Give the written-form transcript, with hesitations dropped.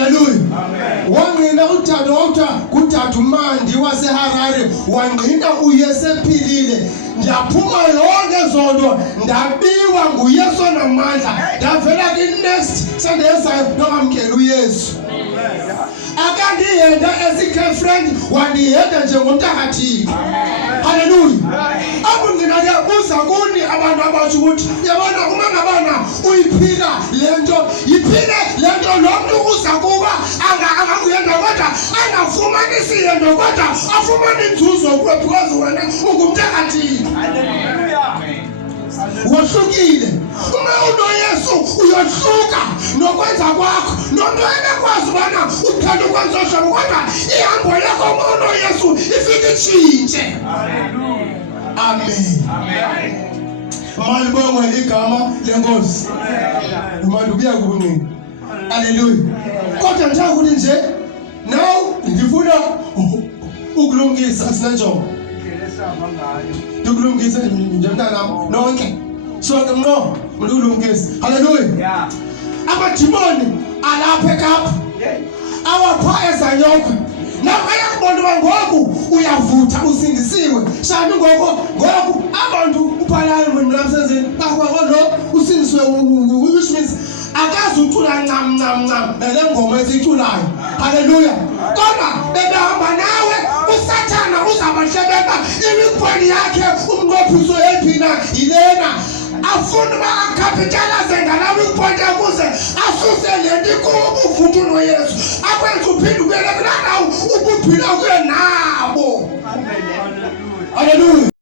Hallelujah. Wangina utadota kuthathu mandi waseHarare wangina uyesephilile ndiyaphuma yonke zonto ndabiwa nguYesu namandla ndavela ki-next sendezayo nokwamkela uYesu. Akandiyenda as-girlfriend wandiyenda njengomntakathixo. Hallelujah. Abungina kuyabuza kuni abantu abatsho ukuthi yabona uma ngabana uyiphila lento yiphile lento lo muntu uza kuba angakuyenda kodwa angafumanisi yendo kodwa afumane inzuzo kuwe because wena ungumntakathixo. Hallelujah. Wahlukile. Uma unoYesu uyohluka nokwenza kwakho nomuntu engakwazi ubana uthanda ukwenza hlobo kodwa ihambo lakho uma unoYesu ifike itshintshe. Amen. Malibongwe igama lenkosi. Umuntu kuya kubunini. Hallelujah. Kodwa ngithanda ukuthi nje now ngifuna ukulungisa sinenjongo. Ukulungisa nje mntanami nonke. Sonke mno ukulungisa. Hallelujah. Amadimoni alapha eKapa. Awapha ezanyoko. Nakayakubona ngoku uyavutha usindisiwe. Shami ngoku abantu uphalayo mnamsenzeni bakho lo usindisiwe which means akazi ucula ncam ngengoma esiculayo. Hallelujah. Kodwa bebehamba nawe uSathana uzabahlebeka imikhweli yakhe umnqophiso ephina ilena afuna bakapitalize ngalawo ipoint ukuze asuse lento kubuvuthu noYesu akwenza uphinde ubele kulana ubuphila kuye nabo. Hallelujah.